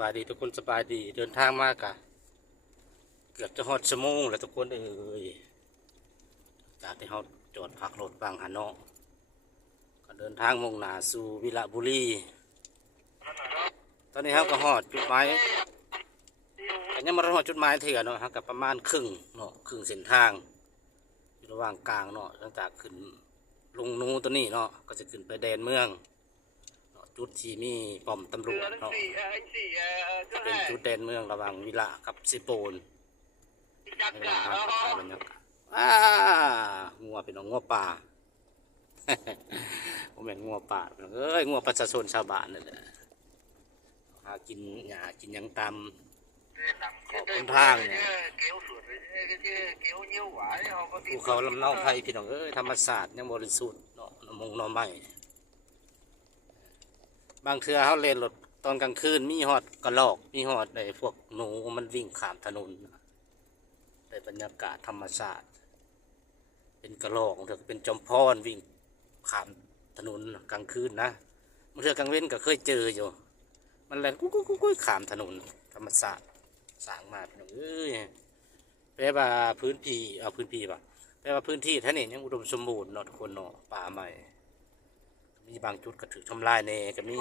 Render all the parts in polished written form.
บายดีทุกคนสบายดีเดินทางมากะเกือบจะฮอดชั่วโมงแล้วทุกคนจากที่เขาจอดพักรถบางหันเนาะก็เดินทางมุ่งหน้าสู่วิระบุรีตอนนี้เขาก็ฮอดจุดหมายอันนี้มาฮอดจุดหมายเถื่อเนาะครับกับประมาณครึ่งเนาะครึ่งเส้นทางอยู่ระหว่างกลางเนาะหลังจากขึ้นลงนูตัวนี้เนาะก็จะขึ้นไปแดนเมืองจุดที่มีป้อมตำรวจเนาะจะเป็นจุดแดนเมืองระหว่างวิระกับสิโปนเวลาถ่ายบรรยากาศงัวเป็นงัวป่าผมเป็นงัวป่างัวประชาชนชาวบ้านนั่นแหละหากินหญ้ากินยังตามขอบต้นทางเนี่ยภูเขาลำเนาไผ่พี่น้องธรรมศาสตร์ยังบริสุทธิ์เนาะน้ำมงน้ำไม้บางเทื่อเขาเล่นรถตอนกลางคืนมีหอดกระลอกมีหอดไอ้พวกหนูมันวิ่งข้ามถนนในบรรยากาศธรรมชาติเป็นกระลอกเถอะเป็นจอมพรวิ่งข้ามถนนกลางคืนนะบางเทื่อกลางเว้นก็เคยเจออยู่มันแล่นกุ้ยข้ามถนนธรรมชาติสร้างมาเป็นแปลว่าพื้นที่พื้นที่ป่ะแปลว่าพื้นที่ท่านนี่ยังอุดมสมบูรณ์เนาะทุกคนเนาะป่าใหม่มีบางจุดก็ถือทำลายเนก็มี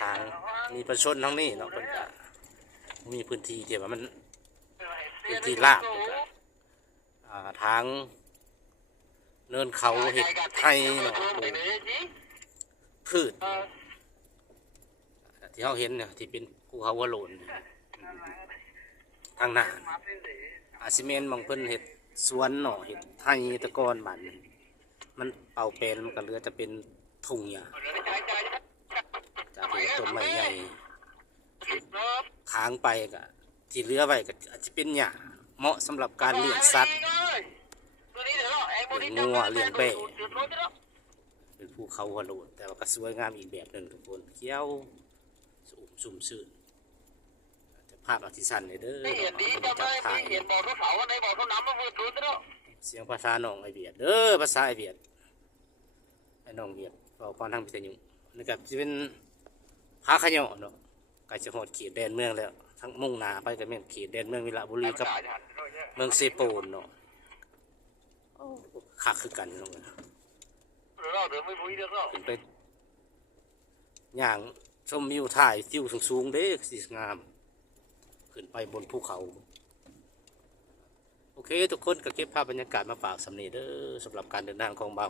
ทางมีประชนทั้งนี้เนาะเป็นจะมีพื้นที่ที่ว่ามันพื้นที่ลาบทางเนินเขาเห็ดไทยเนาะพืชที่เขาเห็นเนี่ยที่เป็นภูเขาวะโลนทางหน้าอาซิเมนบางเพิ่นเห็ดสวนเนาะเห็ดไทยตะกอนบ้านมันเป่าเป็นมันก็เหลือจะเป็นทุ่งหญ้าจากต้นไม้ใหญ่ค้างไปก็ที่เหลือไว้ก็อาจจะเป็นหญ้าเหมาะสำหรับการเลี้ยงสัตว์เลี้ยงงัวเลี้ยงแบะเป็นภูเขาหัวโลนแต่ว่าก็สวยงามอีกแบบหนึ่งทุกคนเขี้ยวสุ่มซื่นจะภาพอธิสันเลยเด้อจับถ่ายเสียงภาษาหนองไอเบียดเด้อภาษาไอเบียดไอ้น้องเบียดบอกฟังทางพิทยุนี่ก็จะเป็นพาขยเนาะใกล้จะหอดเขตแดนเมืองแล้วทั้งมุ่งหนาไปกับเมืองเขตแดนเมืองวิระบุรีกับเมืองเซโปนเนาะคักคือกันเนาะเป็นไปอย่างชมวิวถ่ายทิวสูงๆเด้สีงามขึ้นไปบนภูเขาโอเคทุกคนก็เก็บภาพบรรยากาศมาฝากสำเนีเด้อสำหรับการเดินทางของบ่าว